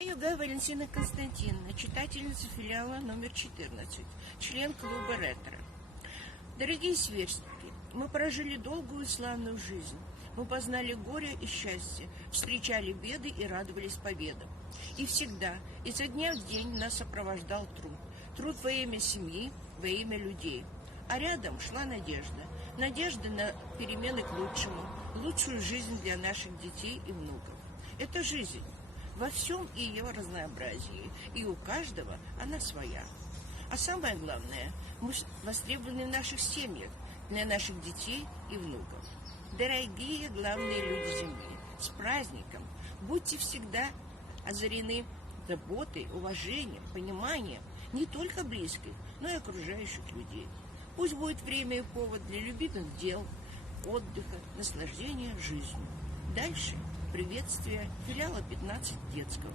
Юга Валентина Константиновна, читательница филиала номер 14, член клуба «Ретро». Дорогие сверстники, мы прожили долгую и славную жизнь. Мы познали горе и счастье, встречали беды и радовались победам. И всегда, изо дня в день нас сопровождал труд. Труд во имя семьи, во имя людей. А рядом шла надежда. Надежда на перемены к лучшему, лучшую жизнь для наших детей и внуков. Это жизнь. Во всем ее разнообразии, и у каждого она своя. А самое главное, мы востребованы в наших семьях, для наших детей и внуков. Дорогие главные люди Земли, с праздником! Будьте всегда озарены заботой, уважением, пониманием не только близких, но и окружающих людей. Пусть будет время и повод для любимых дел, отдыха, наслаждения жизнью. Дальше приветствие филиала 15 детского.